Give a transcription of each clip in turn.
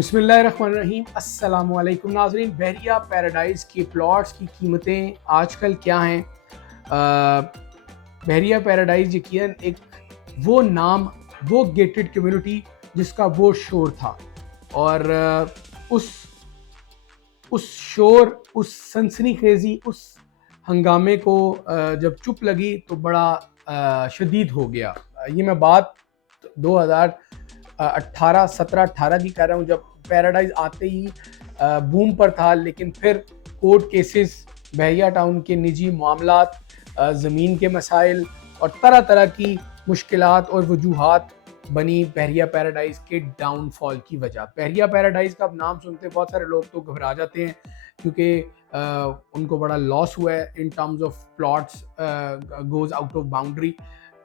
बिस्मिल्लाहिर्रहमानिर्रहीम। अस्सलामुअलैकुम नाज़रीन। बहरिया पैराडाइज़ के प्लॉट्स की कीमतें आजकल क्या हैं? बहरिया पैराडाइज़ यकीनन एक वो नाम, वो गेटेड कम्युनिटी जिसका वो शोर था, और उस शोर, उस सनसनीखेज़ी, उस हंगामे को जब चुप लगी तो बड़ा शदीद हो गया। ये मैं बात 2018 17 18 की कर रहा हूँ, जब पैराडाइज आते ही बूम पर था। लेकिन फिर कोर्ट केसेस, बहरिया टाउन के निजी मामलात, ज़मीन के मसाइल और तरह तरह की मुश्किलात और वजूहात बनी बहरिया पैराडाइज के डाउनफॉल की वजह। बहरिया पैराडाइज का अब नाम सुनते बहुत सारे लोग तो घबरा जाते हैं, क्योंकि उनको बड़ा लॉस हुआ है in terms of plots goes out of boundary.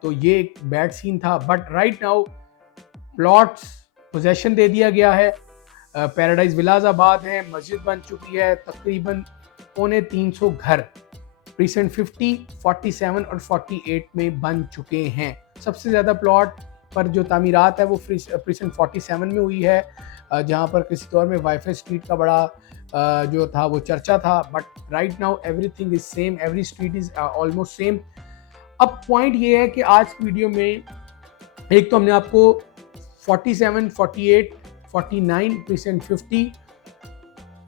तो ये एक बैड सीन था, but right now plots possession दे दिया गया है। पैराडाइज विलाज आबाद है, मस्जिद बन चुकी है, तकरीबन 350 घर प्रीसेंट 50, 47 और 48 में बन चुके हैं। सबसे ज़्यादा प्लॉट पर जो तामीरात है वो प्रीसेंट 47 में हुई है, जहाँ पर किसी दौर में वाईफाई स्ट्रीट का बड़ा जो था वो चर्चा था। But right now everything is same, every street is almost same. अब पॉइंट ये है कि आज की वीडियो में एक तो हमने आपको 47, 48, 49, प्रीसेंट 50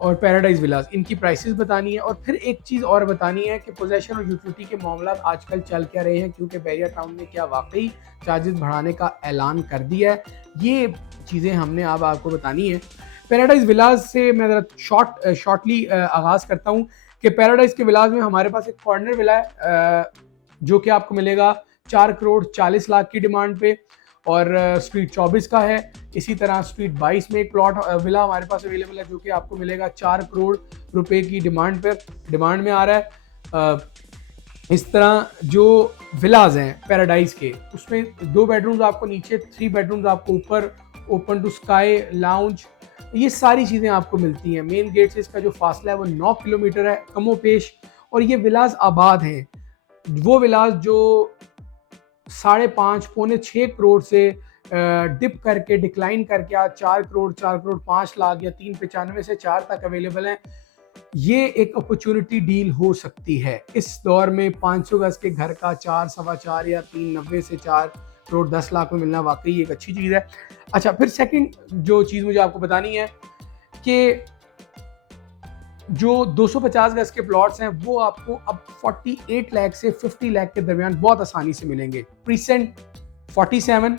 और पैराडाइज विलास इनकी प्राइसेस बतानी है, और फिर एक चीज़ और बतानी है कि पोजेशन और यूटिलिटी के मामला आजकल चल क्या रहे हैं, क्योंकि बहरिया टाउन ने क्या वाकई चार्जेस बढ़ाने का ऐलान कर दिया है। ये चीज़ें हमने अब आपको बतानी है। पैराडाइज विलास से मैं ज़रा शॉर्टली आगाज़ करता हूँ कि पैराडाइज के विलास में हमारे पास एक कॉर्नर विला है, जो कि आपको मिलेगा 4 करोड़ 40 लाख की डिमांड पे, और स्ट्रीट 24 का है। इसी तरह स्ट्रीट 22 में एक प्लॉट विला हमारे पास अवेलेबल है, जो कि आपको मिलेगा 4 करोड़ रुपए की डिमांड में आ रहा है। इस तरह जो विलाज हैं पैराडाइज के, उसमें 2 बेडरूम्स आपको नीचे, 3 बेडरूम्स आपको ऊपर, ओपन टू स्काई, लाउंज, ये सारी चीज़ें आपको मिलती हैं। मेन गेट से इसका जो फासला है वो 9 किलोमीटर है कमो पेश। और ये विलाज आबाद हैं, वो विलाज जो 5.5 पौने 6 करोड़ से डिप करके, डिक्लाइन करके आज 4 करोड़ 5 लाख या 3.95 से 4 तक अवेलेबल हैं। ये एक अपॉर्चुनिटी डील हो सकती है इस दौर में। 500 गज के घर का 4, सवा 4 या 3.90 से 4 करोड़ 10 लाख में मिलना वाकई एक अच्छी चीज़ है। अच्छा, फिर सेकंड जो चीज़ मुझे आपको बतानी है कि जो 250 गज के प्लॉट्स हैं वो आपको अब 48 लाख से 50 लाख के दरमियान बहुत आसानी से मिलेंगे। प्रीसेंट 47,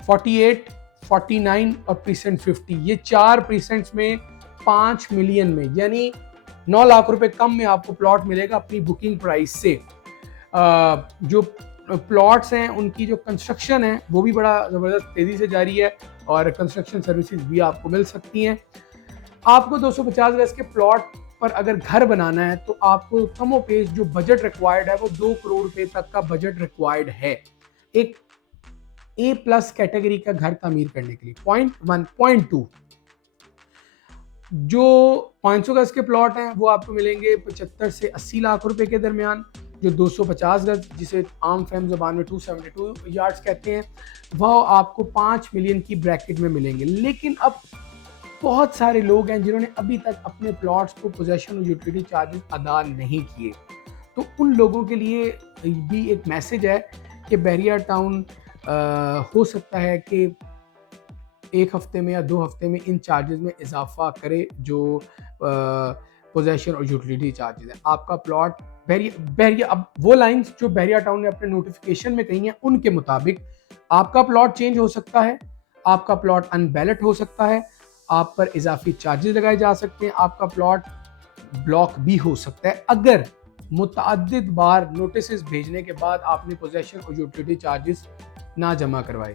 48, 49 और प्रीसेंट 50, ये 4 प्रीसेंट्स में 5 मिलियन में, यानी 9 लाख रुपए कम में आपको प्लॉट मिलेगा अपनी बुकिंग प्राइस से। जो प्लॉट्स हैं उनकी जो कंस्ट्रक्शन है वो भी बड़ा ज़बरदस्त तेज़ी से जारी है, और कंस्ट्रक्शन सर्विसेज भी आपको मिल सकती हैं। आपको 250 गज के प्लॉट पर अगर घर बनाना है तो आपको कमो पेश जो बजट रिक्वायर्ड है वो 2 करोड़ रुपए तक का बजट रिक्वायर्ड है एक A+ कैटेगरी का घर तामीर करने के लिए। पॉइंट 1। पॉइंट 2, जो 500 गज के प्लॉट हैं वो आपको मिलेंगे 75 से 80 लाख रुपए के दरमियान। जो 250 गज, जिसे आम फैम ज़बान में 272 यार्ड्स कहते हैं, वह आपको 5 मिलियन की ब्रैकेट में मिलेंगे। लेकिन अब बहुत सारे लोग हैं जिन्होंने अभी तक अपने प्लॉट्स को पोजेशन और यूटिलिटी चार्जेस अदा नहीं किए, तो उन लोगों के लिए भी एक मैसेज है कि बहरिया टाउन हो सकता है कि 1 हफ्ते में या 2 हफ्ते में इन चार्जेस में इजाफा करे, जो पोजेशन और यूटिलिटी चार्जेस हैं। आपका प्लॉट बहरिया अब वो लाइंस जो बहरिया टाउन ने अपने नोटिफिकेशन में कही हैं, उनके मुताबिक आपका प्लॉट चेंज हो सकता है, आपका प्लॉट अनबैलेट हो सकता है, आप पर इजाफी चार्जेस लगाए जा सकते हैं, आपका प्लॉट ब्लॉक भी हो सकता है अगर मुतअद्दिद बार नोटिस भेजने के बाद आपने पोजेशन और यूटिलिटी चार्जेस ना जमा करवाए।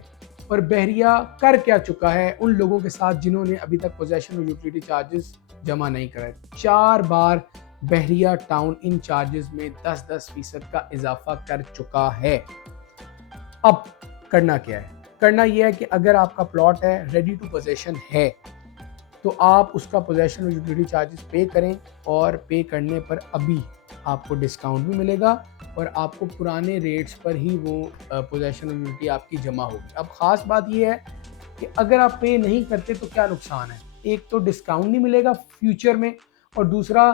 और बहरिया कर क्या चुका है उन लोगों के साथ जिन्होंने अभी तक पोजेशन और यूटिलिटी चार्जेस जमा नहीं कराए? 4 बार बहरिया टाउन इन चार्जेस में 10% का इजाफा कर चुका है। अब करना क्या है? करना यह है कि अगर आपका प्लॉट है, रेडी टू पोजेशन है, तो आप उसका पोजेशन और यूटिलिटी चार्जेस पे करें, और पे करने पर अभी आपको डिस्काउंट भी मिलेगा और आपको पुराने रेट्स पर ही वो पोजेशन और यूटिलिटी आपकी जमा होगी। अब ख़ास बात यह है कि अगर आप पे नहीं करते तो क्या नुकसान है। एक तो डिस्काउंट नहीं मिलेगा फ्यूचर में, और दूसरा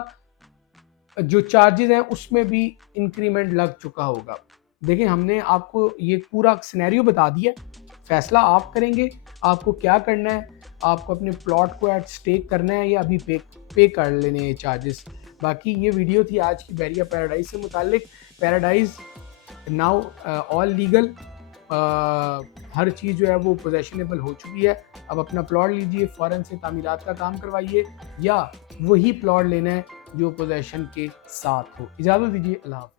जो चार्जेस हैं उसमें भी इंक्रीमेंट लग चुका होगा। देखिए, हमने आपको ये पूरा सिनेरियो बता दिया, फैसला आप करेंगे आपको क्या करना है, आपको अपने प्लॉट को एट स्टेक करना है या अभी पे कर लेने हैं चार्जेस। बाकी ये वीडियो थी आज की बहरिया पैराडाइज से मुतालिक। पैराडाइज नाउ ऑल लीगल, हर चीज़ जो है वो पोजेशनेबल हो चुकी है। अब अपना प्लॉट लीजिए, फ़ौरन से तामीरात का काम करवाइए, या वही प्लॉट लेना है जो पोजेशन के साथ हो। इजाज़त दीजिए, अल्लाह हाफ़िज़।